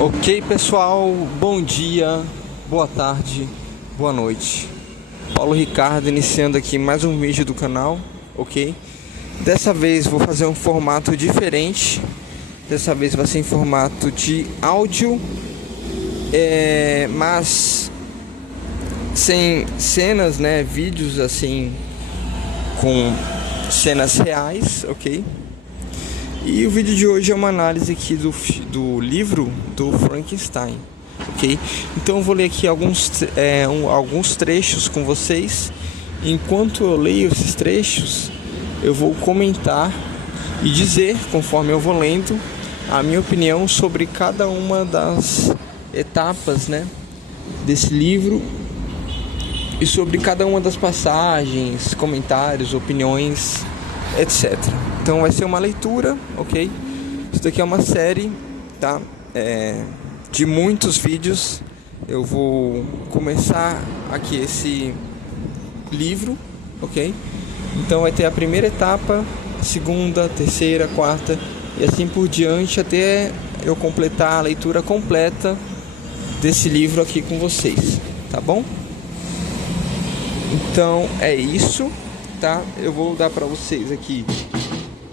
Ok, pessoal, bom dia, boa tarde, boa noite. Paulo Ricardo iniciando aqui mais um vídeo do canal, ok? Dessa vez vou fazer um formato diferente. Dessa vez vai ser em formato de áudio, mas sem cenas, né? Vídeos assim com cenas reais, ok? E o vídeo de hoje é uma análise aqui do livro do Frankenstein, ok? Então eu vou ler aqui alguns trechos com vocês. Enquanto eu leio esses trechos, eu vou comentar e dizer, conforme eu vou lendo, a minha opinião sobre cada uma das etapas, né, desse livro e sobre cada uma das passagens, comentários, opiniões, etc. Então vai ser uma leitura, ok? Isso daqui é uma série, tá? De muitos vídeos. Eu vou começar aqui esse livro, ok? Então vai ter a primeira etapa, a segunda, terceira, quarta e assim por diante até eu completar a leitura completa desse livro aqui com vocês, tá bom? Então é isso, tá? Eu vou dar para vocês aqui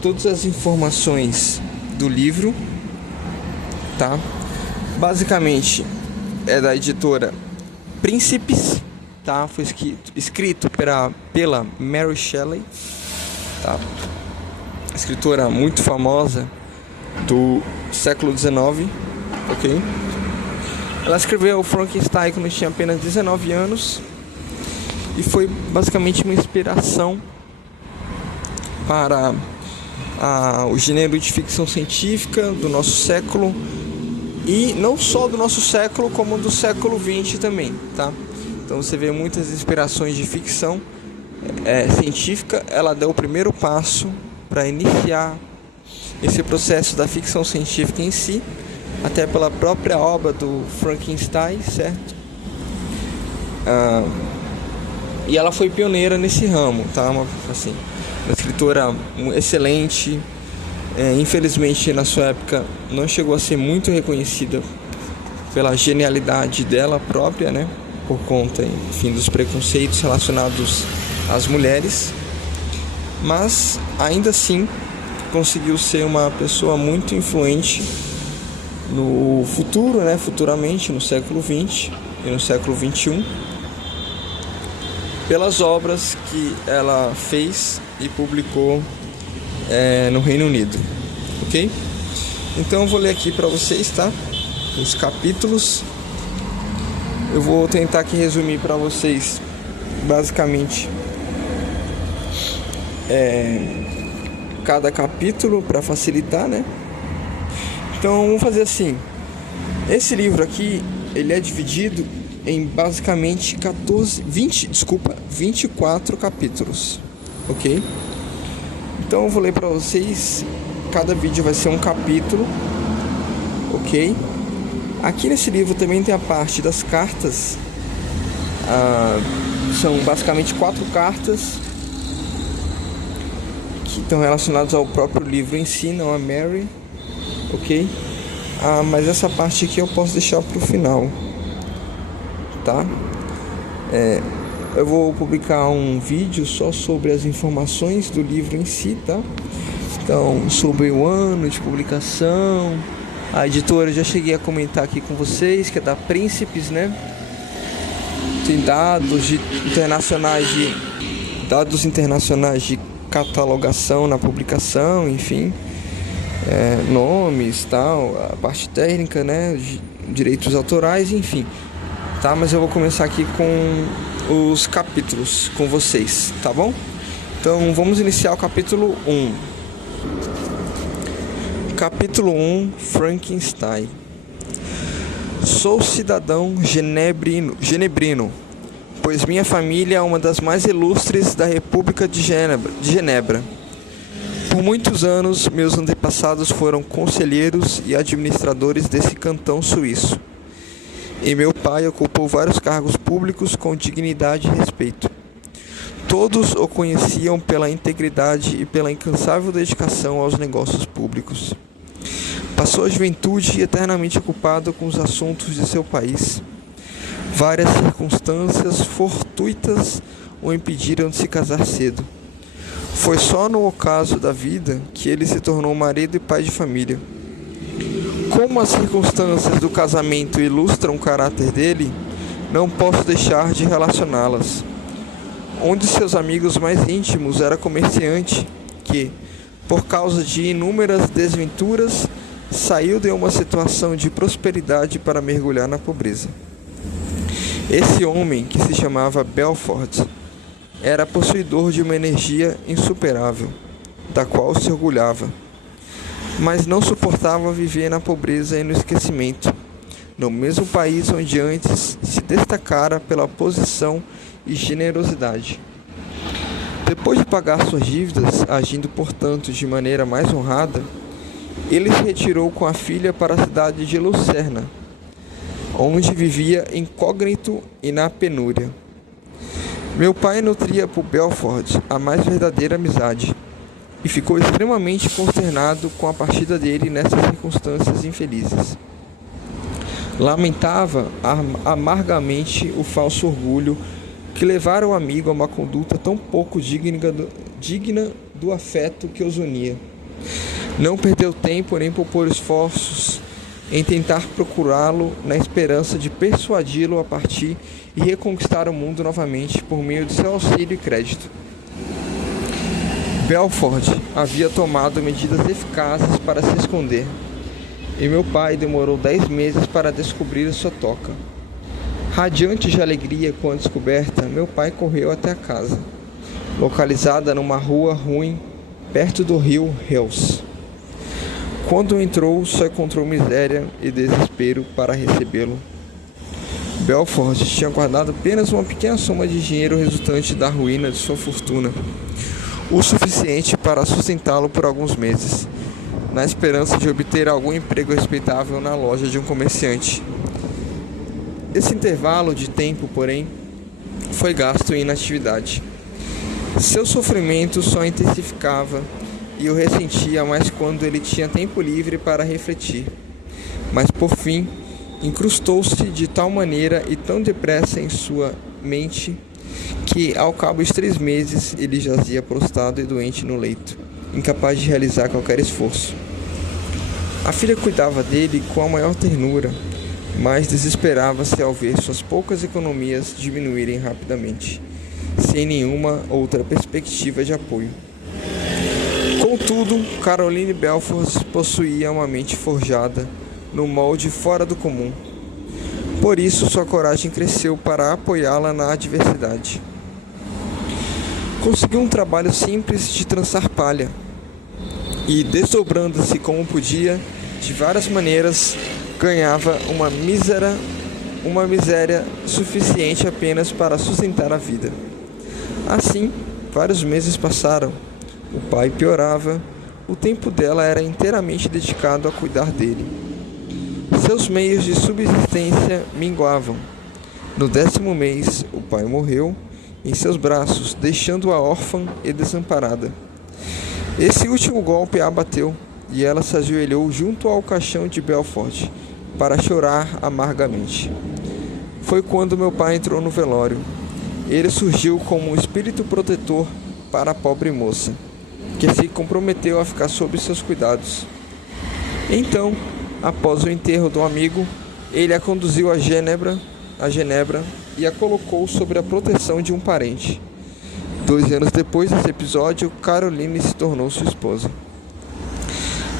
todas as informações do livro, tá? Basicamente é da editora Príncipes, tá? Foi escrito pela Mary Shelley, tá? Escritora muito famosa do século XIX, ok? Ela escreveu o Frankenstein quando tinha apenas 19 anos e foi basicamente uma inspiração para o gênero de ficção científica do nosso século, e não só do nosso século, como do século XX também, tá? Então você vê muitas inspirações de ficção científica. Ela deu o primeiro passo para iniciar esse processo da ficção científica em si, até pela própria obra do Frankenstein, certo? E ela foi pioneira nesse ramo, tá? Uma escritora excelente. Infelizmente na sua época não chegou a ser muito reconhecida pela genialidade dela própria, né? Por conta, enfim, dos preconceitos relacionados às mulheres, mas ainda assim conseguiu ser uma pessoa muito influente no futuro, né? Futuramente no século XX e no século XXI, pelas obras que ela fez e publicou no Reino Unido, ok? Então eu vou ler aqui para vocês, tá? Os capítulos. Eu vou tentar aqui resumir para vocês basicamente cada capítulo para facilitar, né? Então vamos fazer assim. Esse livro aqui, ele é dividido em basicamente 24 capítulos, ok? Então eu vou ler para vocês. Cada vídeo vai ser um capítulo, ok? Aqui nesse livro também tem a parte das cartas. São basicamente 4 cartas que estão relacionadas ao próprio livro em si, não a Mary, ok? Mas essa parte aqui eu posso deixar para o final, tá? Eu vou publicar um vídeo só sobre as informações do livro em si, tá? Então, sobre o ano de publicação, a editora, já cheguei a comentar aqui com vocês, que é da Príncipes, né? Tem dados internacionais de catalogação na publicação, enfim, nomes, tal, a parte técnica, né? Direitos autorais, enfim, tá? Mas eu vou começar aqui com os capítulos com vocês, tá bom? Então vamos iniciar o capítulo 1. Capítulo 1, Frankenstein. Sou cidadão genebrino, pois minha família é uma das mais ilustres da República de Genebra. Por muitos anos, meus antepassados foram conselheiros e administradores desse cantão suíço, e meu pai ocupou vários cargos públicos com dignidade e respeito. Todos o conheciam pela integridade e pela incansável dedicação aos negócios públicos. Passou a juventude eternamente ocupado com os assuntos de seu país. Várias circunstâncias fortuitas o impediram de se casar cedo. Foi só no ocaso da vida que ele se tornou marido e pai de família. Como as circunstâncias do casamento ilustram o caráter dele, não posso deixar de relacioná-las. Um de seus amigos mais íntimos era comerciante que, por causa de inúmeras desventuras, saiu de uma situação de prosperidade para mergulhar na pobreza. Esse homem, que se chamava Belfort, era possuidor de uma energia insuperável, da qual se orgulhava, mas não suportava viver na pobreza e no esquecimento, no mesmo país onde antes se destacara pela posição e generosidade. Depois de pagar suas dívidas, agindo portanto de maneira mais honrada, ele se retirou com a filha para a cidade de Lucerna, onde vivia incógnito e na penúria. Meu pai nutria por Belfort a mais verdadeira amizade e ficou extremamente consternado com a partida dele nessas circunstâncias infelizes. Lamentava amargamente o falso orgulho que levara o amigo a uma conduta tão pouco digna do afeto que os unia. Não perdeu tempo nem poupou esforços em tentar procurá-lo na esperança de persuadi-lo a partir e reconquistar o mundo novamente por meio de seu auxílio e crédito. Belfort havia tomado medidas eficazes para se esconder, e meu pai demorou 10 meses para descobrir sua toca. Radiante de alegria com a descoberta, meu pai correu até a casa, localizada numa rua ruim, perto do rio Hels. Quando entrou, só encontrou miséria e desespero para recebê-lo. Belfort tinha guardado apenas uma pequena soma de dinheiro resultante da ruína de sua fortuna, o suficiente para sustentá-lo por alguns meses, na esperança de obter algum emprego respeitável na loja de um comerciante. Esse intervalo de tempo, porém, foi gasto em inatividade. Seu sofrimento só intensificava e o ressentia mais quando ele tinha tempo livre para refletir. Mas, por fim, incrustou-se de tal maneira e tão depressa em sua mente que, ao cabo de 3 meses, ele jazia prostrado e doente no leito, incapaz de realizar qualquer esforço. A filha cuidava dele com a maior ternura, mas desesperava-se ao ver suas poucas economias diminuírem rapidamente, sem nenhuma outra perspectiva de apoio. Contudo, Caroline Belfort possuía uma mente forjada no molde fora do comum. Por isso, sua coragem cresceu para apoiá-la na adversidade. Conseguiu um trabalho simples de trançar palha e, desdobrando-se como podia, de várias maneiras, ganhava uma miséria suficiente apenas para sustentar a vida. Assim, vários meses passaram. O pai piorava, o tempo dela era inteiramente dedicado a cuidar dele. Seus meios de subsistência minguavam. No 10º mês, o pai morreu em seus braços, deixando-a órfã e desamparada. Esse último golpe a abateu, e ela se ajoelhou junto ao caixão de Belfort para chorar amargamente. Foi quando meu pai entrou no velório. Ele surgiu como um espírito protetor para a pobre moça, que se comprometeu a ficar sob seus cuidados. Então, após o enterro do amigo, ele a conduziu a Genebra e a colocou sob a proteção de um parente. 2 anos depois desse episódio, Caroline se tornou sua esposa.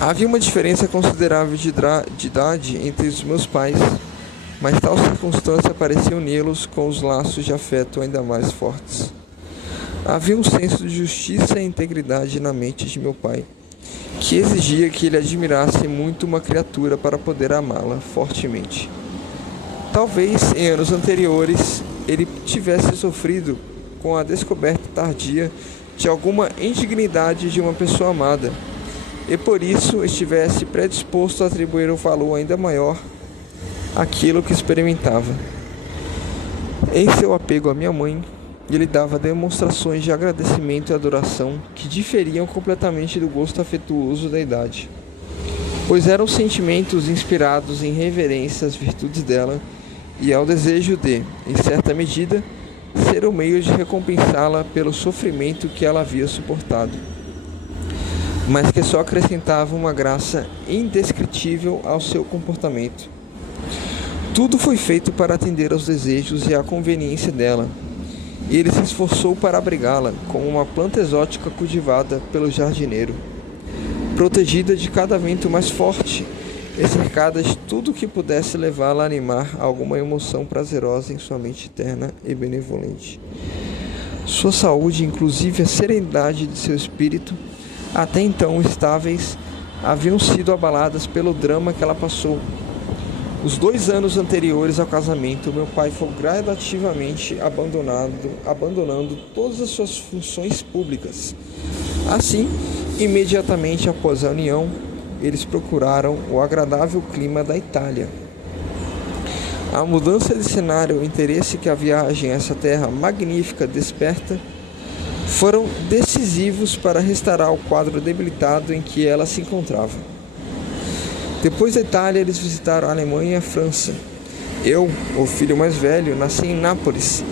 Havia uma diferença considerável de idade entre os meus pais, mas tal circunstância parecia uni-los com os laços de afeto ainda mais fortes. Havia um senso de justiça e integridade na mente de meu pai, que exigia que ele admirasse muito uma criatura para poder amá-la fortemente. Talvez, em anos anteriores, ele tivesse sofrido com a descoberta tardia de alguma indignidade de uma pessoa amada, e por isso estivesse predisposto a atribuir um valor ainda maior àquilo que experimentava. Em seu apego à minha mãe, ele dava demonstrações de agradecimento e adoração que diferiam completamente do gosto afetuoso da idade. pois eram sentimentos inspirados em reverência às virtudes dela e ao desejo de, em certa medida, ser o meio de recompensá-la pelo sofrimento que ela havia suportado, mas que só acrescentava uma graça indescritível ao seu comportamento. Tudo foi feito para atender aos desejos e à conveniência dela, e ele se esforçou para abrigá-la como uma planta exótica cultivada pelo jardineiro, protegida de cada vento mais forte e cercada de tudo que pudesse levá-la a animar alguma emoção prazerosa em sua mente terna e benevolente. Sua saúde, inclusive a serenidade de seu espírito, até então estáveis, haviam sido abaladas pelo drama que ela passou. Os 2 anos anteriores ao casamento, meu pai foi gradativamente abandonando todas as suas funções públicas. Assim, imediatamente após a união, eles procuraram o agradável clima da Itália. A mudança de cenário e o interesse que a viagem a essa terra magnífica desperta foram decisivos para restaurar o quadro debilitado em que ela se encontrava. Depois da Itália, eles visitaram a Alemanha e a França. Eu, o filho mais velho, nasci em Nápoles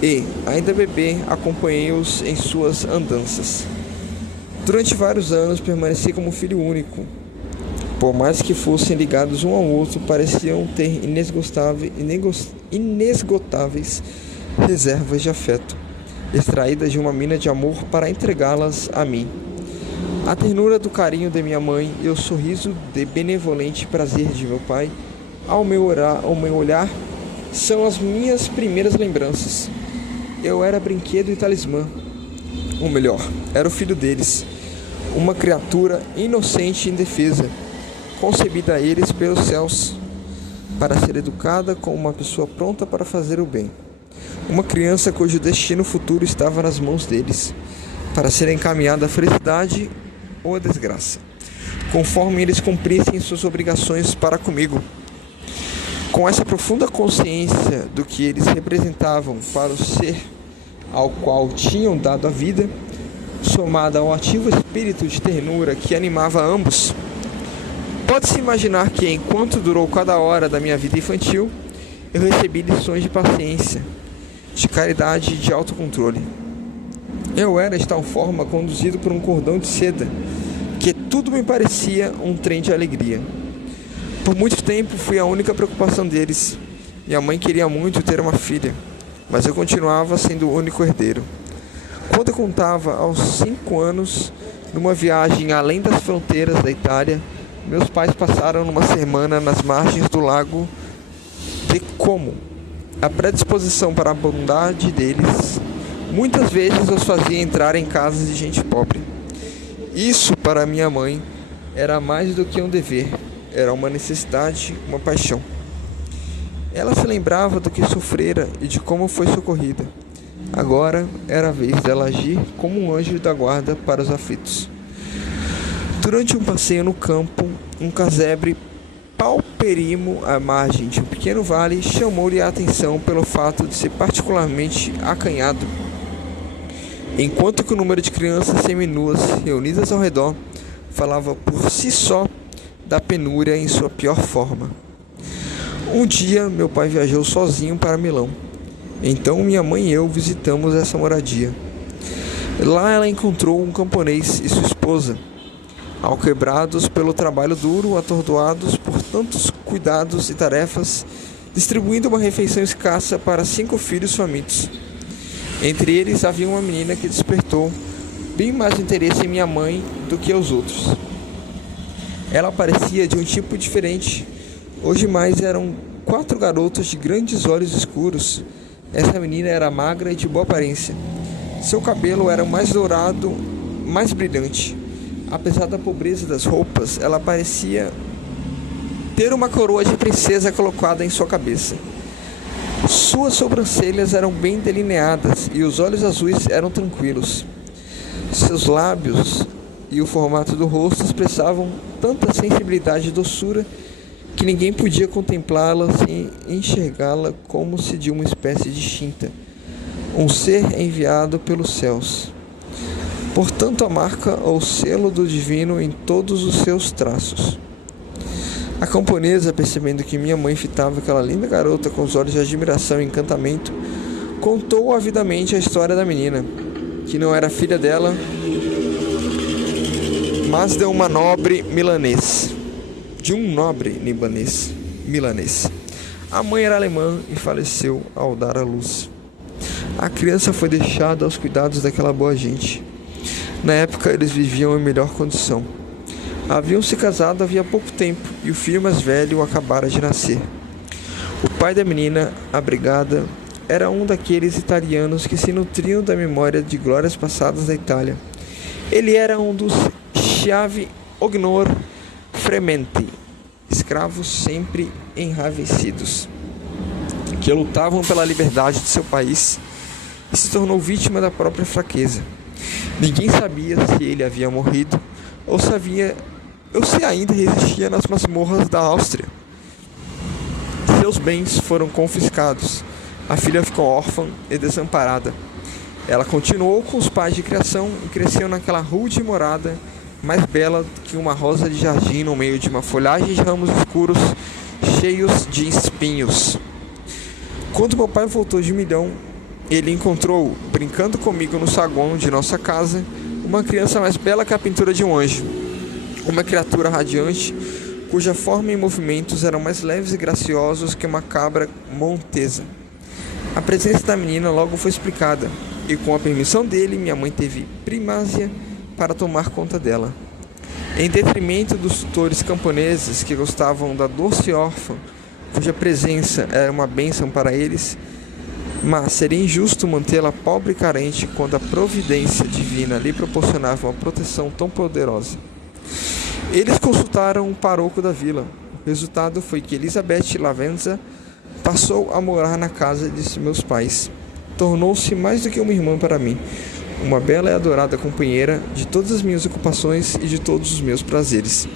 e, ainda bebê, acompanhei-os em suas andanças. Durante vários anos, permaneci como filho único. Por mais que fossem ligados um ao outro, pareciam ter inesgotáveis reservas de afeto, extraídas de uma mina de amor para entregá-las a mim. A ternura do carinho de minha mãe e o sorriso de benevolente prazer de meu pai, ao meu olhar, são as minhas primeiras lembranças. Eu era brinquedo e talismã. Ou melhor, era o filho deles, uma criatura inocente e indefesa, concebida a eles pelos céus, para ser educada como uma pessoa pronta para fazer o bem. Uma criança cujo destino futuro estava nas mãos deles, para ser encaminhada à felicidade ou à desgraça, conforme eles cumprissem suas obrigações para comigo. Com essa profunda consciência do que eles representavam para o ser ao qual tinham dado a vida, somada ao ativo espírito de ternura que animava ambos, pode-se imaginar que, enquanto durou cada hora da minha vida infantil, eu recebi lições de paciência, de caridade e de autocontrole. Eu era de tal forma conduzido por um cordão de seda, que tudo me parecia um trem de alegria. Por muito tempo fui a única preocupação deles. Minha mãe queria muito ter uma filha, mas eu continuava sendo o único herdeiro. Quando eu contava aos 5 anos, numa viagem além das fronteiras da Itália, meus pais passaram uma semana nas margens do lago de Como. A predisposição para a bondade deles muitas vezes os fazia entrar em casas de gente pobre. Isso, para minha mãe, era mais do que um dever, era uma necessidade, uma paixão. Ela se lembrava do que sofrera e de como foi socorrida. Agora era a vez dela agir como um anjo da guarda para os aflitos. Durante um passeio no campo, um casebre pauperimo à margem de um pequeno vale chamou-lhe a atenção pelo fato de ser particularmente acanhado, enquanto que o número de crianças seminuas reunidas ao redor falava por si só da penúria em sua pior forma. Um dia, meu pai viajou sozinho para Milão. Então minha mãe e eu visitamos essa moradia. Lá ela encontrou um camponês e sua esposa, alquebrados pelo trabalho duro, atordoados por tantos cuidados e tarefas, distribuindo uma refeição escassa para 5 filhos famintos. Entre eles havia uma menina que despertou bem mais interesse em minha mãe do que aos outros. Ela parecia de um tipo diferente. Hoje mais eram 4 garotos de grandes olhos escuros. Essa menina era magra e de boa aparência. Seu cabelo era mais dourado, mais brilhante. Apesar da pobreza das roupas, ela parecia ter uma coroa de princesa colocada em sua cabeça. Suas sobrancelhas eram bem delineadas e os olhos azuis eram tranquilos. Seus lábios e o formato do rosto expressavam tanta sensibilidade e doçura que ninguém podia contemplá-la sem enxergá-la como se de uma espécie distinta, um ser enviado pelos céus. Portanto, a marca ou selo do divino em todos os seus traços. A camponesa, percebendo que minha mãe fitava aquela linda garota com os olhos de admiração e encantamento, contou avidamente a história da menina, que não era filha dela, mas de uma nobre milanês. Milanês. A mãe era alemã e faleceu ao dar à luz. A criança foi deixada aos cuidados daquela boa gente. Na época, eles viviam em melhor condição. Haviam se casado havia pouco tempo e o filho mais velho acabara de nascer. O pai da menina, abrigada, era um daqueles italianos que se nutriam da memória de glórias passadas da Itália. Ele era um dos Schiavi Ognor Frementi, escravos sempre enraivecidos, que lutavam pela liberdade de seu país, e se tornou vítima da própria fraqueza. Ninguém sabia se ele havia morrido ou se ainda resistia nas masmorras da Áustria. Seus bens foram confiscados. A filha ficou órfã e desamparada. Ela continuou com os pais de criação e cresceu naquela rude morada, mais bela que uma rosa de jardim no meio de uma folhagem de ramos escuros cheios de espinhos. Quando meu pai voltou de Milhão, ele encontrou, brincando comigo no saguão de nossa casa, uma criança mais bela que a pintura de um anjo, uma criatura radiante, cuja forma e movimentos eram mais leves e graciosos que uma cabra montesa. A presença da menina logo foi explicada, e com a permissão dele, minha mãe teve primácia para tomar conta dela. Em detrimento dos tutores camponeses que gostavam da doce órfã, cuja presença era uma bênção para eles, mas seria injusto mantê-la pobre e carente quando a providência divina lhe proporcionava uma proteção tão poderosa. Eles consultaram o paroco da vila. O resultado foi que Elizabeth Lavenza passou a morar na casa de meus pais. Tornou-se mais do que uma irmã para mim, uma bela e adorada companheira de todas as minhas ocupações e de todos os meus prazeres.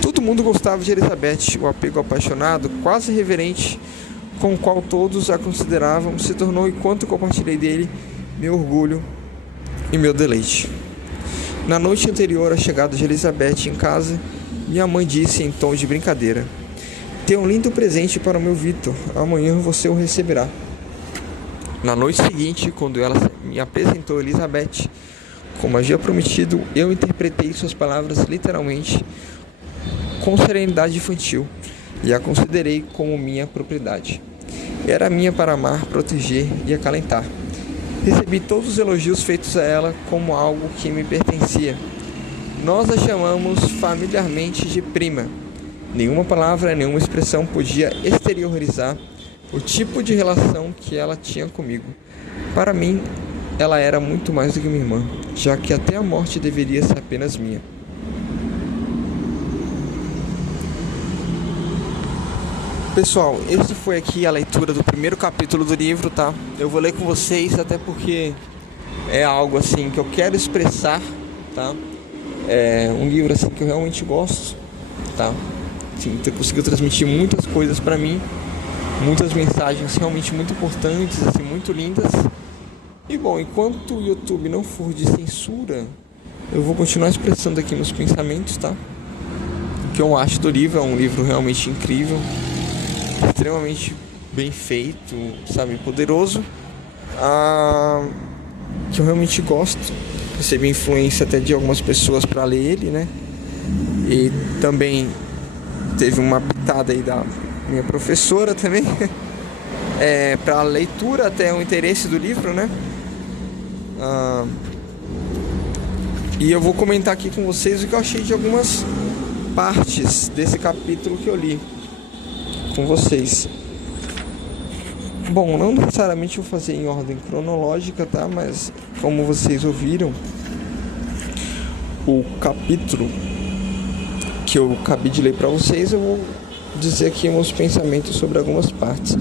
Todo mundo gostava de Elizabeth. O apego apaixonado, quase reverente, com o qual todos a consideravam, se tornou, enquanto compartilhei dele, meu orgulho e meu deleite. Na noite anterior à chegada de Elizabeth em casa, minha mãe disse em tom de brincadeira: "Tenho um lindo presente para o meu Victor. Amanhã você o receberá." Na noite seguinte, quando ela me apresentou Elizabeth, como havia prometido, eu interpretei suas palavras literalmente, com serenidade infantil, e a considerei como minha propriedade. Era minha para amar, proteger e acalentar. Recebi todos os elogios feitos a ela como algo que me pertencia. Nós a chamamos familiarmente de prima. Nenhuma palavra, nenhuma expressão podia exteriorizar o tipo de relação que ela tinha comigo. Para mim, ela era muito mais do que minha irmã, já que até a morte deveria ser apenas minha. Pessoal, esse foi aqui a leitura do primeiro capítulo do livro, tá? Eu vou ler com vocês, até porque é algo assim que eu quero expressar, tá? É um livro assim que eu realmente gosto, tá? Assim, conseguiu transmitir muitas coisas pra mim, muitas mensagens realmente muito importantes, assim, muito lindas. E bom, enquanto o YouTube não for de censura, eu vou continuar expressando aqui meus pensamentos, tá? O que eu acho do livro, é um livro realmente incrível, extremamente bem feito, sabe, poderoso, que eu realmente gosto. Recebi influência até de algumas pessoas para ler ele, né? E também teve uma pitada aí da minha professora também, para a leitura, até o interesse do livro, né? E eu vou comentar aqui com vocês o que eu achei de algumas partes desse capítulo que eu li com vocês. Bom, não necessariamente vou fazer em ordem cronológica, tá? Mas como vocês ouviram, o capítulo que eu acabei de ler para vocês, eu vou dizer aqui meus pensamentos sobre algumas partes.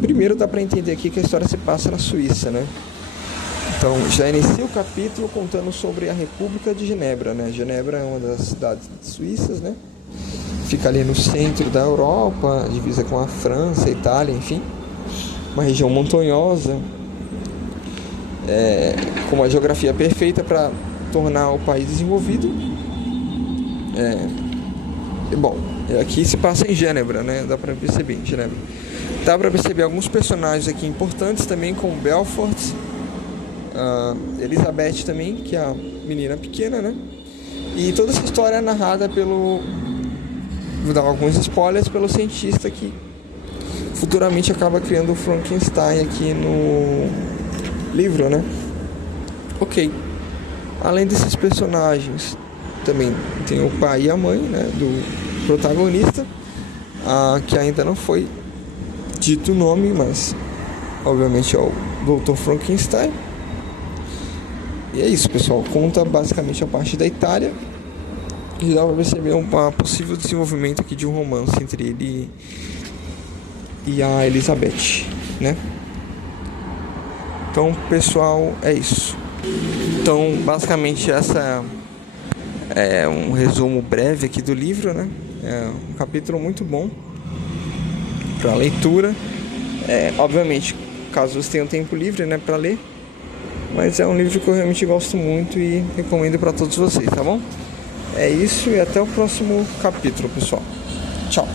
Primeiro dá para entender aqui que a história se passa na Suíça, né? Então já inicia o capítulo contando sobre a República de Genebra, né? Genebra é uma das cidades suíças, né? Fica ali no centro da Europa, divisa com a França, a Itália, enfim. Uma região montanhosa, com uma geografia perfeita para tornar o país desenvolvido. E aqui se passa em Genebra, né? Dá pra perceber em Genebra. Dá pra perceber alguns personagens aqui importantes também, como Belfort, Elizabeth também, que é a menina pequena, né? E toda essa história é narrada pelo... Vou dar alguns spoilers, pelo cientista que futuramente acaba criando o Frankenstein aqui no livro, né? Ok. Além desses personagens, também tem o pai e a mãe, né, do protagonista, que ainda não foi dito o nome, mas obviamente é o Dr. Frankenstein. E é isso, pessoal. Conta basicamente a parte da Itália. E dá pra perceber um possível desenvolvimento aqui de um romance entre ele e a Elizabeth, né? Então, pessoal, é isso. Então, basicamente, essa é um resumo breve aqui do livro, né? É um capítulo muito bom para leitura. Obviamente, caso você tenha um tempo livre, né, para ler. Mas é um livro que eu realmente gosto muito e recomendo para todos vocês, tá bom? É isso e até o próximo capítulo, pessoal. Tchau!